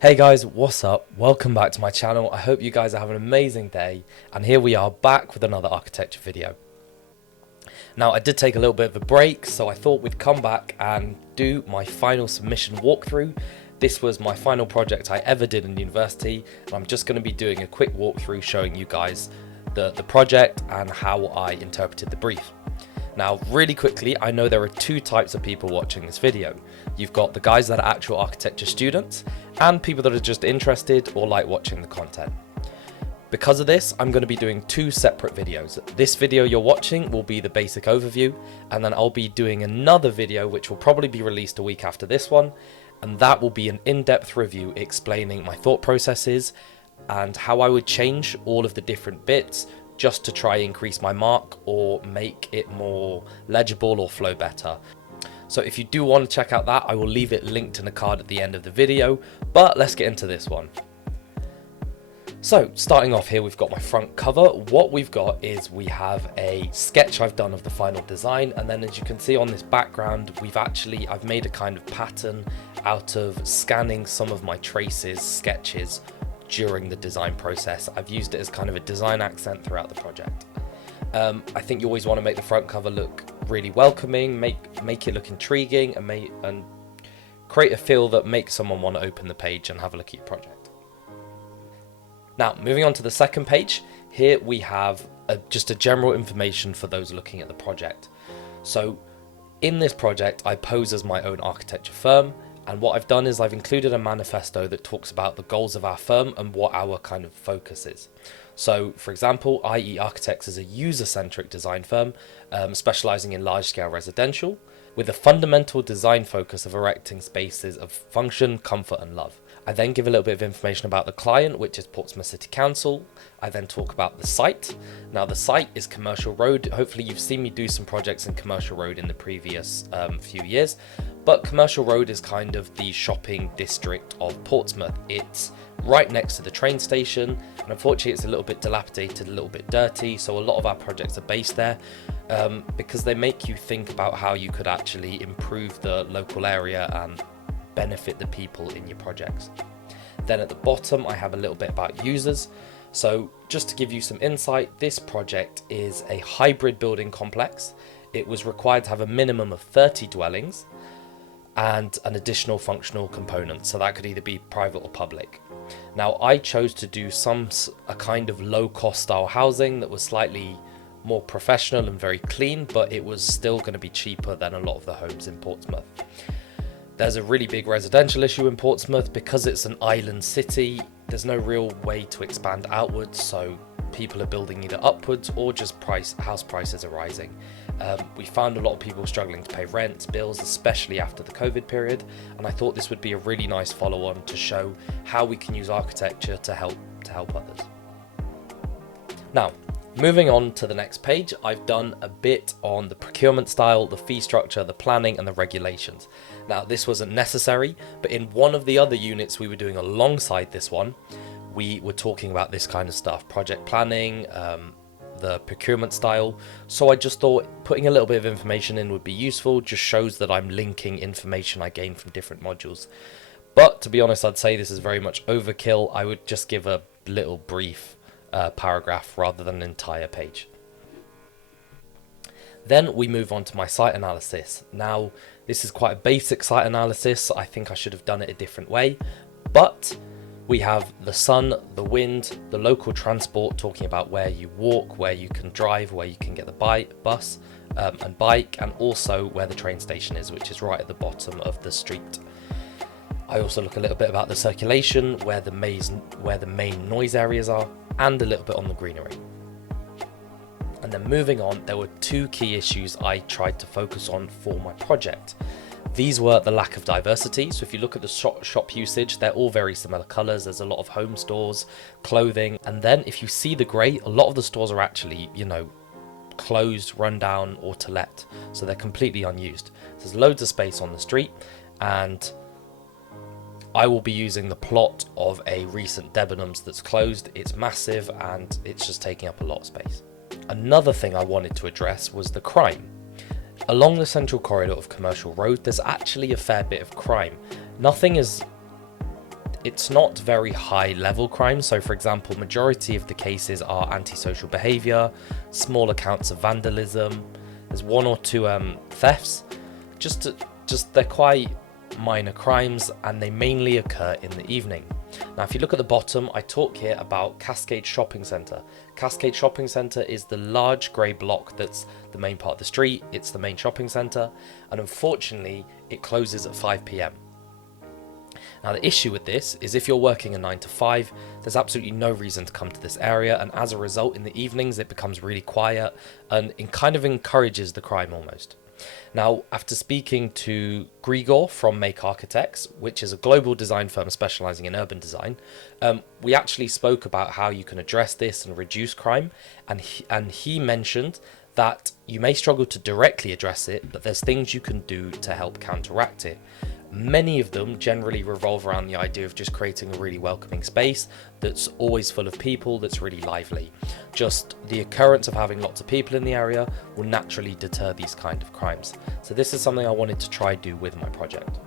Hey guys, what's up? Welcome back to my channel. I hope you guys are having an amazing day, and here we are back with another architecture video. Now, I did take a little bit of a break, so I thought we'd come back and do my final submission walkthrough. This was my final project I ever did in university, and I'm just going to be doing a quick walkthrough showing you guys the project and how I interpreted the brief. Now, really quickly, I know there are two types of people watching this video. You've got the guys that are actual architecture students and people that are just interested or like watching the content. Because of this, I'm going to be doing two separate videos. This video you're watching will be the basic overview, and then I'll be doing another video which will probably be released a week after this one, and that will be an in-depth review explaining my thought processes and how I would change all of the different bits just to try increase my mark or make it more legible or flow better. So if you do want to check out that, I will leave it linked in a card at the end of the video, but let's get into this one. So starting off here, we've got my front cover. What we've got is we have a sketch I've done of the final design, and then as you can see on this background, I've made a kind of pattern out of scanning some of my traces, sketches during the design process. I've used it as kind of a design accent throughout the project. I think you always want to make the front cover look really welcoming, make it look intriguing, and create a feel that makes someone want to open the page and have a look at your project. Now, moving on to the second page, here we have just a general information for those looking at the project. So in this project, I pose as my own architecture firm, and what I've done is I've included a manifesto that talks about the goals of our firm and what our kind of focus is. So, for example, IE Architects is a user-centric design firm specializing in large-scale residential with a fundamental design focus of erecting spaces of function, comfort and love. I then give a little bit of information about the client, which is Portsmouth City Council. I then talk about the site. Now, the site is Commercial Road. Hopefully you've seen me do some projects in Commercial Road in the previous few years, but Commercial Road is kind of the shopping district of Portsmouth. It's right next to the train station, and unfortunately it's a little bit dilapidated, a little bit dirty, so a lot of our projects are based there because they make you think about how you could actually improve the local area and benefit the people in your projects. Then at the bottom I have a little bit about users. So just to give you some insight, this project is a hybrid building complex. It was required to have a minimum of 30 dwellings and an additional functional component, so that could either be private or public. Now, I chose to do a kind of low-cost style housing that was slightly more professional and very clean, but it was still going to be cheaper than a lot of the homes in Portsmouth. There's a really big residential issue in Portsmouth because it's an island city. There's no real way to expand outwards, so people are building either upwards or just house prices are rising. We found a lot of people struggling to pay rents, bills, especially after the COVID period, and I thought this would be a really nice follow-on to show how we can use architecture to help others. Now, moving on to the next page, I've done a bit on the procurement style, the fee structure, the planning and the regulations. Now, this wasn't necessary, but in one of the other units we were doing alongside this one, we were talking about this kind of stuff, project planning, the procurement style. So I just thought putting a little bit of information in would be useful, just shows that I'm linking information I gained from different modules. But to be honest, I'd say this is very much overkill. I would just give a little brief paragraph rather than an entire page. Then we move on to my site analysis. Now, this is quite a basic site analysis. I think I should have done it a different way, but we have the sun, the wind, the local transport, talking about where you walk, where you can drive, where you can get the bus and bike, and also where the train station is, which is right at the bottom of the street. I also look a little bit about the circulation, where the main noise areas are, and a little bit on the greenery. And then moving on, there were two key issues I tried to focus on for my project. These were the lack of diversity. So if you look at the shop usage, they're all very similar colors. There's a lot of home stores, clothing. And then if you see the gray, a lot of the stores are actually, closed, run down or to let. So they're completely unused. There's loads of space on the street, and I will be using the plot of a recent Debenhams that's closed. It's massive and it's just taking up a lot of space. Another thing I wanted to address was the crime. Along the central corridor of Commercial Road, there's actually a fair bit of crime. Nothing is It's not very high level crime. So for example, majority of the cases are antisocial behavior, small accounts of vandalism. There's one or two thefts. Just they're quite minor crimes, and they mainly occur in the evening. Now, if you look at the bottom, I talk here about Cascade Shopping Centre. Cascade Shopping Centre is the large grey block that's the main part of the street. It's the main shopping centre, and unfortunately, it closes at 5 p.m. Now, the issue with this is if you're working a 9 to 5, there's absolutely no reason to come to this area, and as a result, in the evenings, it becomes really quiet, and it kind of encourages the crime almost. Now, after speaking to Grigor from Make Architects, which is a global design firm specializing in urban design, we actually spoke about how you can address this and reduce crime, and he mentioned that you may struggle to directly address it, but there's things you can do to help counteract it. Many of them generally revolve around the idea of just creating a really welcoming space that's always full of people, that's really lively. Just the occurrence of having lots of people in the area will naturally deter these kind of crimes. So this is something I wanted to try do with my project.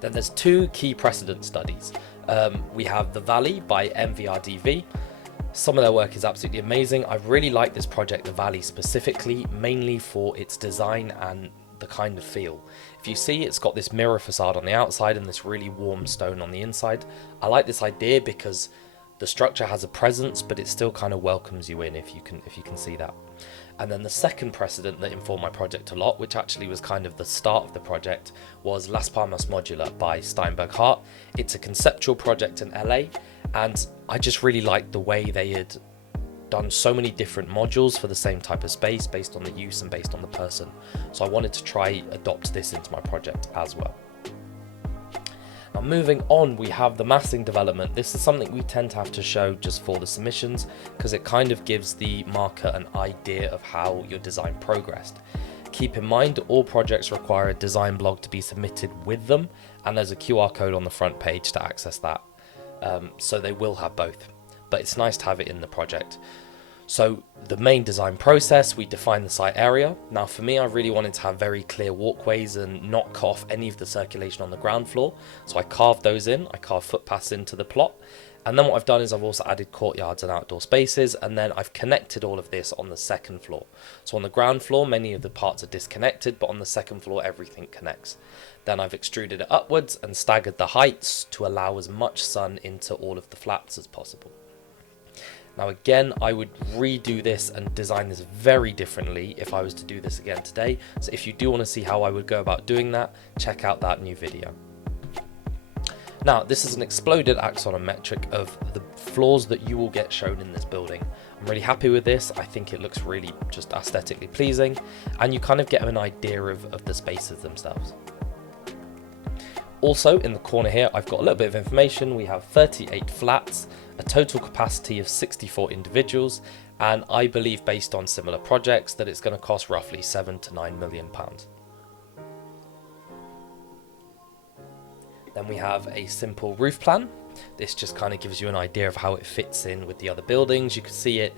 Then there's two key precedent studies. We have The Valley by MVRDV. Some of their work is absolutely amazing. I really like this project, The Valley specifically, mainly for its design and the kind of feel. If you see, it's got this mirror facade on the outside and this really warm stone on the inside. I like this idea because the structure has a presence, but it still kind of welcomes you in, if you can see that. And then the second precedent that informed my project a lot, which actually was kind of the start of the project, was Las Palmas Modular by Steinberg Hart. It's a conceptual project in LA, and I just really liked the way they had done so many different modules for the same type of space based on the use and based on the person. So I wanted to try adopt this into my project as well. Now, moving on, we have the massing development. This is something we tend to have to show just for the submissions because it kind of gives the marker an idea of how your design progressed. Keep in mind, all projects require a design blog to be submitted with them, and there's a QR code on the front page to access that. So they will have both, but it's nice to have it in the project. So the main design process, we define the site area. Now for me, I really wanted to have very clear walkways and not cut off any of the circulation on the ground floor. So I carved those in, I carved footpaths into the plot. And then what I've done is I've also added courtyards and outdoor spaces, and then I've connected all of this on the second floor. So on the ground floor, many of the parts are disconnected, but on the second floor, everything connects. Then I've extruded it upwards and staggered the heights to allow as much sun into all of the flats as possible. Now again, I would redo this and design this very differently if I was to do this again today. So if you do want to see how I would go about doing that, check out that new video. Now, this is an exploded axonometric of the floors that you will get shown in this building. I'm really happy with this. I think it looks really just aesthetically pleasing, and you kind of get an idea of the spaces themselves. Also, in the corner here, I've got a little bit of information. We have 38 flats, a total capacity of 64 individuals, and I believe, based on similar projects, that it's going to cost roughly £7 to £9 million. Then we have a simple roof plan. This just kind of gives you an idea of how it fits in with the other buildings. You can see it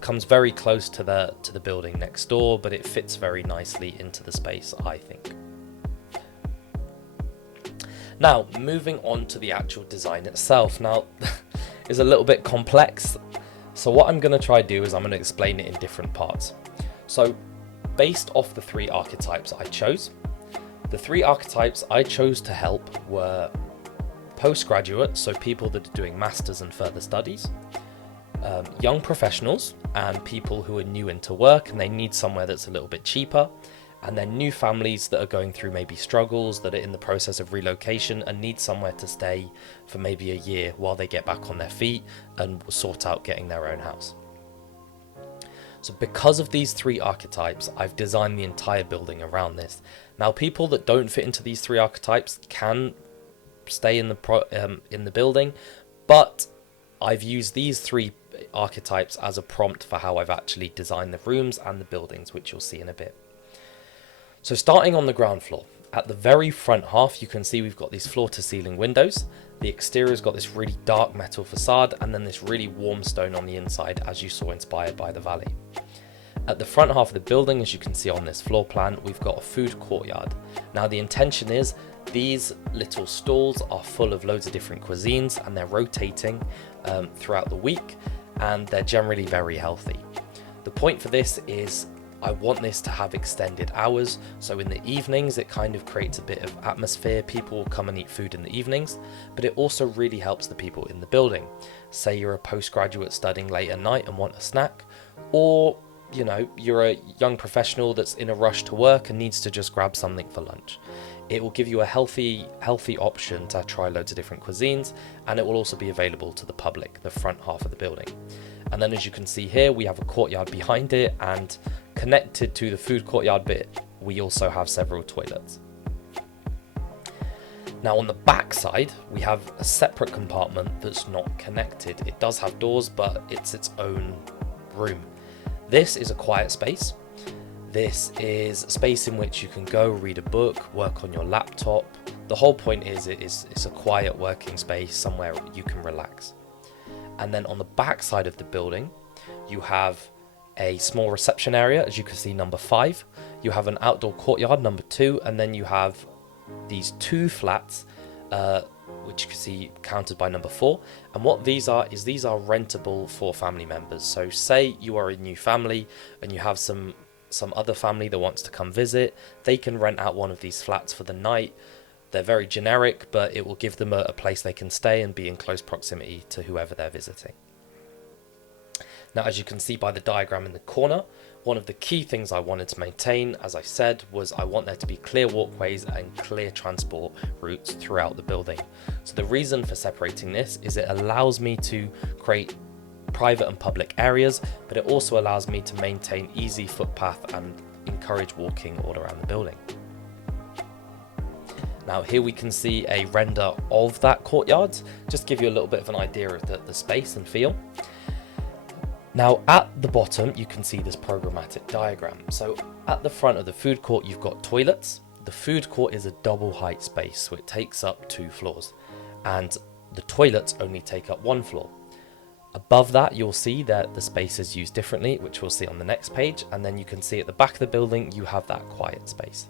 comes very close to the building next door, but it fits very nicely into the space, I think. Now, moving on to the actual design itself. Now, it's a little bit complex. So what I'm going to try to do is I'm going to explain it in different parts. So based off the three archetypes I chose, the three archetypes I chose to help were postgraduates, so people that are doing masters and further studies, young professionals, and people who are new into work and they need somewhere that's a little bit cheaper, and then new families that are going through maybe struggles, that are in the process of relocation and need somewhere to stay for maybe a year while they get back on their feet and sort out getting their own house. So because of these three archetypes, I've designed the entire building around this. Now, people that don't fit into these three archetypes can stay in the building, but I've used these three archetypes as a prompt for how I've actually designed the rooms and the buildings, which you'll see in a bit. So starting on the ground floor, at the very front half, you can see we've got these floor-to-ceiling windows. The exterior's got this really dark metal facade and then this really warm stone on the inside, as you saw inspired by the Valley. At the front half of the building, as you can see on this floor plan, we've got a food courtyard. Now the intention is These little stalls are full of loads of different cuisines, and they're rotating throughout the week, and they're generally very healthy. The point for this is I want this to have extended hours, so in the evenings it kind of creates a bit of atmosphere. People will come and eat food in the evenings, but it also really helps the people in the building. Say you're a postgraduate studying late at night and want a snack, or you know, you're a young professional that's in a rush to work and needs to just grab something for lunch. It will give you a healthy option to try loads of different cuisines, and it will also be available to the public, the front half of the building. And then as you can see here, we have a courtyard behind it, and connected to the food courtyard bit, we also have several toilets. Now on the back side, we have a separate compartment that's not connected. It does have doors, but it's its own room. This is a quiet space. This is a space in which you can go read a book, work on your laptop. The whole point is it's a quiet working space, somewhere you can relax. And then on the back side of the building, you have a small reception area, as you can see, number 5. You have an outdoor courtyard, number 2, and then you have these 2 flats, which you can see counted by number 4. And what these are is these are rentable for family members. So say you are a new family and you have some other family that wants to come visit, they can rent out one of these flats for the night. They're very generic, but it will give them a place they can stay and be in close proximity to whoever they're visiting. Now, as you can see by the diagram in the corner, one of the key things I wanted to maintain, as I said, was I want there to be clear walkways and clear transport routes throughout the building. So the reason for separating this is it allows me to create private and public areas, but it also allows me to maintain easy footpath and encourage walking all around the building. Now here we can see a render of that courtyard, just to give you a little bit of an idea of the space and feel. Now at the bottom you can see this programmatic diagram. So at the front of the food court you've got toilets. The food court is a double height space, so it takes up 2 floors, and the toilets only take up 1 floor. Above that you'll see that the space is used differently, which we'll see on the next page, and then you can see at the back of the building you have that quiet space.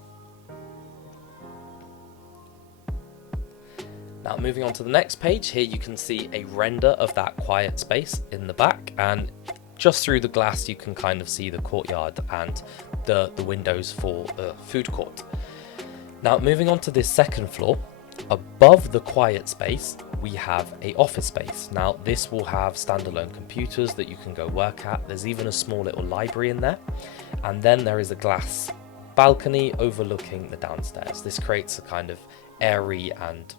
Now moving on to the next page, here you can see a render of that quiet space in the back, and just through the glass you can kind of see the courtyard and the windows for the food court. Now moving on to this second floor, above the quiet space we have a office space. Now this will have standalone computers that you can go work at. There's even a small little library in there, and then there is a glass balcony overlooking the downstairs. This creates a kind of airy and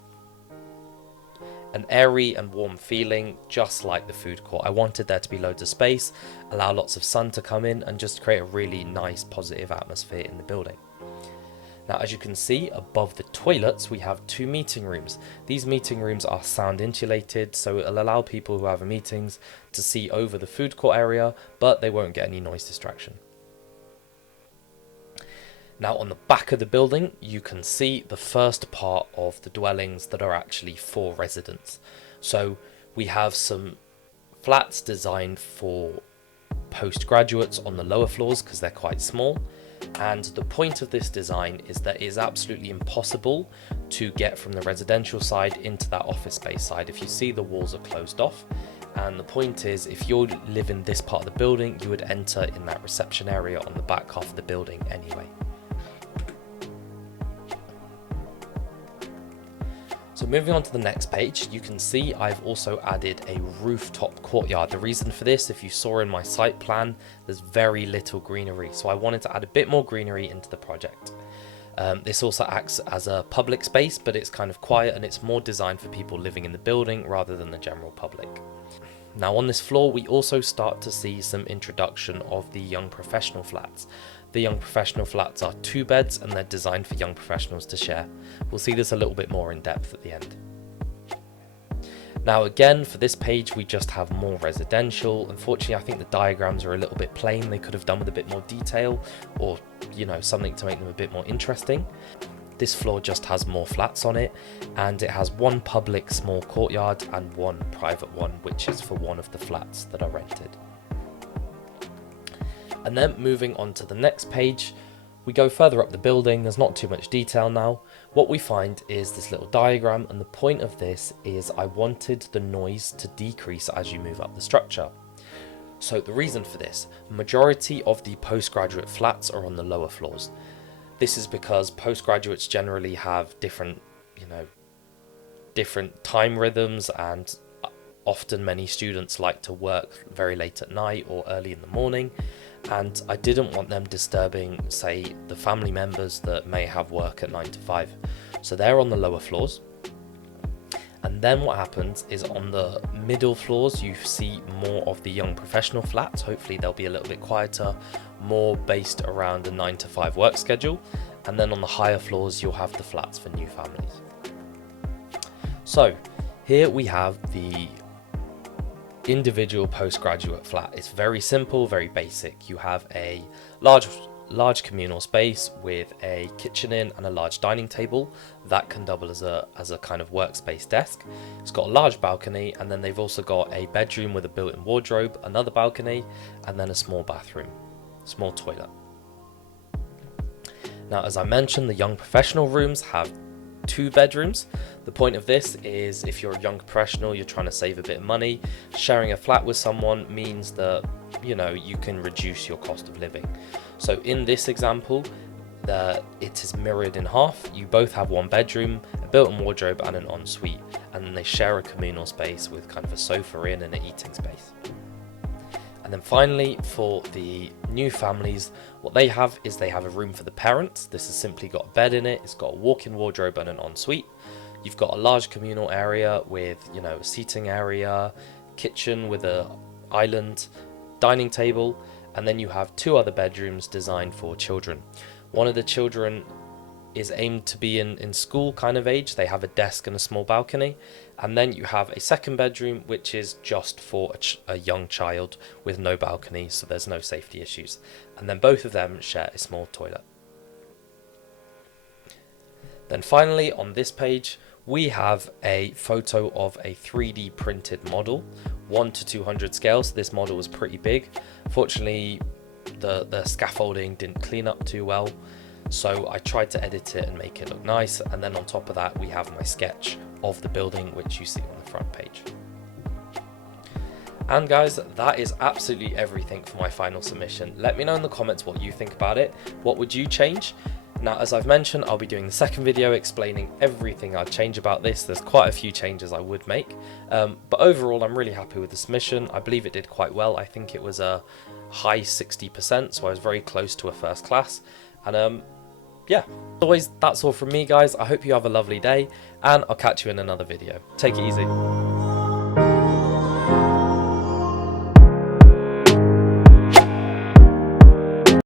warm feeling, just like the food court. I wanted there to be loads of space, allow lots of sun to come in, and just create a really nice positive atmosphere in the building. Now as you can see above the toilets we have 2 meeting rooms. These meeting rooms are sound insulated, so it'll allow people who have meetings to see over the food court area, but they won't get any noise distraction. Now on the back of the building you can see the first part of the dwellings that are actually for residents. So we have some flats designed for postgraduates on the lower floors because they're quite small, and the point of this design is that it is absolutely impossible to get from the residential side into that office space side. If you see, the walls are closed off, and the point is if you live in this part of the building you would enter in that reception area on the back half of the building anyway. So moving on to the next page, you can see I've also added a rooftop courtyard. The reason for this, if you saw in my site plan, there's very little greenery, so I wanted to add a bit more greenery into the project. This also acts as a public space, but it's kind of quiet and it's more designed for people living in the building rather than the general public. Now on this floor we also start to see some introduction of the young professional flats. The young professional flats are 2 beds and they're designed for young professionals to share. We'll see this a little bit more in depth at the end. Now again, for this page we just have more residential. Unfortunately I think the diagrams are a little bit plain. They could have done with a bit more detail, or you know, something to make them a bit more interesting. This floor just has more flats on it, and it has 1 public small courtyard and 1 private one, which is for one of the flats that are rented. And then moving on to the next page, We go further up the building, there's not too much detail now. What we find is this little diagram, and the point of this is I wanted the noise to decrease as you move up the structure. So the reason for this, majority of the postgraduate flats are on the lower floors. This is because postgraduates generally have different time rhythms, and often many students like to work very late at night or early in the morning, and I didn't want them disturbing, say, the family members that may have work at 9 to 5. So they're on the lower floors. And then what happens is on the middle floors you see more of the young professional flats. Hopefully they'll be a little bit quieter, more based around a 9 to 5 work schedule. And then on the higher floors you'll have the flats for new families. So here we have the individual postgraduate flat. It's very simple, very basic. You have a large communal space with a kitchen in and a large dining table that can double as a kind of workspace desk. It's got a large balcony, and then they've also got a bedroom with a built-in wardrobe, another balcony, and then a small bathroom, small toilet. Now, as I mentioned, the young professional rooms have 2 bedrooms. The point of this is if you're a young professional, you're trying to save a bit of money, sharing a flat with someone means that you can reduce your cost of living. So in this example, it is mirrored in half. You both have 1 bedroom, a built-in wardrobe and an ensuite, and then they share a communal space with kind of a sofa in and an eating space. And then finally, for the new families, what they have is they have a room for the parents. This has simply got a bed in it, it's got a walk-in wardrobe and an ensuite. You've got a large communal area with, a seating area, kitchen with a island, dining table, and then you have 2 other bedrooms designed for children. One of the children is aimed to be in school kind of age. They have a desk and a small balcony. And then you have a second bedroom, which is just for a young child with no balcony, so there's no safety issues. And then both of them share a small toilet. Then finally, on this page, we have a photo of a 3D printed model, 1:200 scale. So this model was pretty big. Fortunately, the scaffolding didn't clean up too well, so I tried to edit it and make it look nice. And then on top of that, we have my sketch of the building, which you see on the front page. And guys, that is absolutely everything for my final submission. Let me know in the comments what you think about it. What would you change? Now, as I've mentioned, I'll be doing the second video explaining everything I'd change about this. There's quite a few changes I would make, but overall I'm really happy with the submission. I believe it did quite well. I think it was a high 60%, so I was very close to a first class. And yeah, as always, that's all from me, guys. I hope you have a lovely day, and I'll catch you in another video. Take it easy.